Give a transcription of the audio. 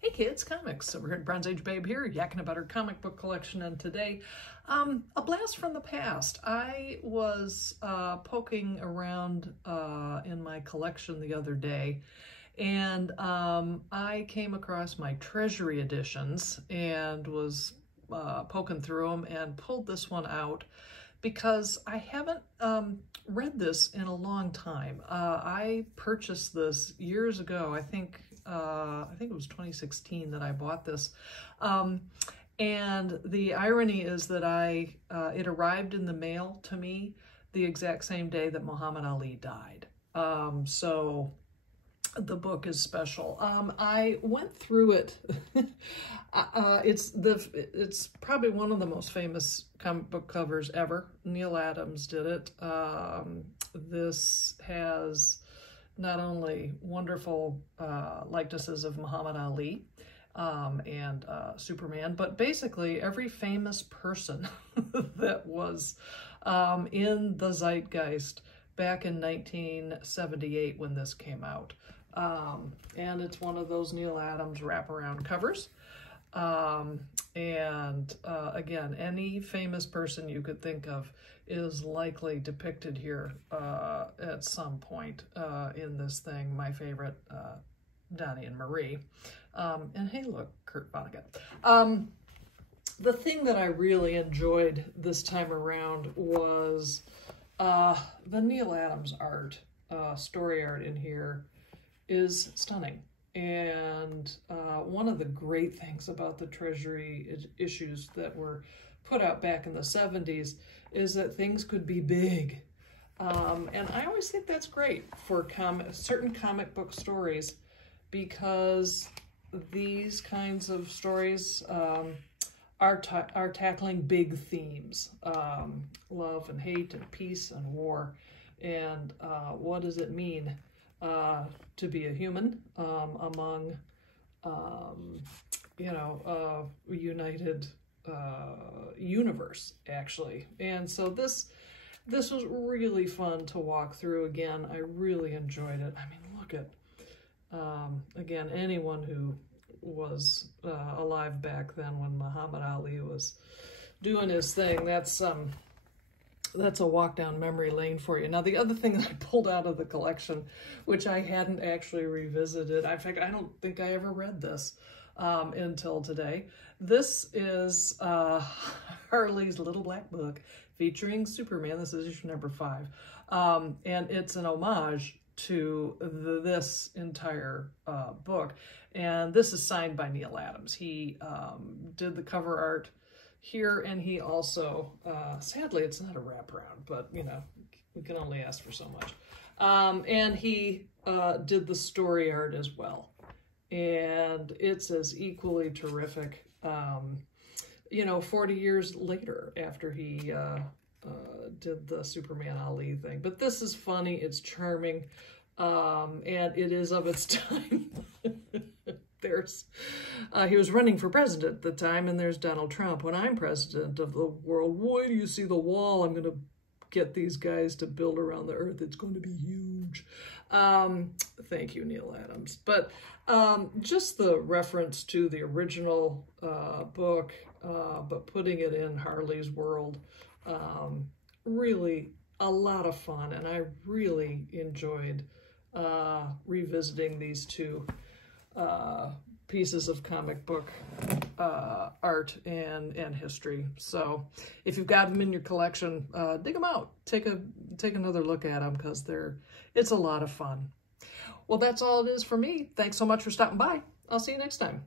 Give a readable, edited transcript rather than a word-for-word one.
Hey kids, comics. So we're at Bronze Age Babe here, yakking about her comic book collection, and today, a blast from the past. I was poking around in my collection the other day, and I came across my Treasury editions and was poking through them and pulled this one out because I haven't read this in a long time. I purchased this years ago. I think it was 2016 that I bought this. And the irony is that it arrived in the mail to me the exact same day that Muhammad Ali died. So the book is special. I went through it. It's probably one of the most famous comic book covers ever. Neil Adams did it. This has not only wonderful likenesses of Muhammad Ali and Superman, but basically every famous person that was in the zeitgeist back in 1978 when this came out. And it's one of those Neil Adams wraparound covers. Again, any famous person you could think of is likely depicted here at some point in this thing. My favorite, Donnie and Marie. And hey, look, Kurt Vonnegut. The thing that I really enjoyed this time around was the Neil Adams art, story art in here is stunning. And one of the great things about the Treasury issues that were put out back in the 70s is that things could be big. And I always think that's great for certain comic book stories, because these kinds of stories are tackling big themes, love and hate and peace and war. And what does it mean to be a human among, a united universe, actually. And so this was really fun to walk through again. I really enjoyed it. I mean, look at, again, anyone who was alive back then when Muhammad Ali was doing his thing, that's a walk down memory lane for you. Now, the other thing that I pulled out of the collection, which I hadn't actually revisited, in fact, I don't think I ever read this until today. This is Harley's Little Black Book featuring Superman. This is issue number 5. And it's an homage to this entire book. And this is signed by Neil Adams. He did the cover art here, and he also, sadly, it's not a wraparound, but, you know, we can only ask for so much. And he did the story art as well. And it's as equally terrific, 40 years later after he did the Superman Ali thing. But this is funny, it's charming, and it is of its time. He was running for president at the time, and there's Donald Trump. When I'm president of the world, why do you see the wall I'm going to get these guys to build around the earth? It's going to be huge. Thank you, Neil Adams. But just the reference to the original book, but putting it in Harley's world, really a lot of fun. And I really enjoyed revisiting these two pieces of comic book art and history. So if you've got them in your collection, dig them out. Take another look at them, because it's a lot of fun. Well, that's all it is for me. Thanks so much for stopping by. I'll see you next time.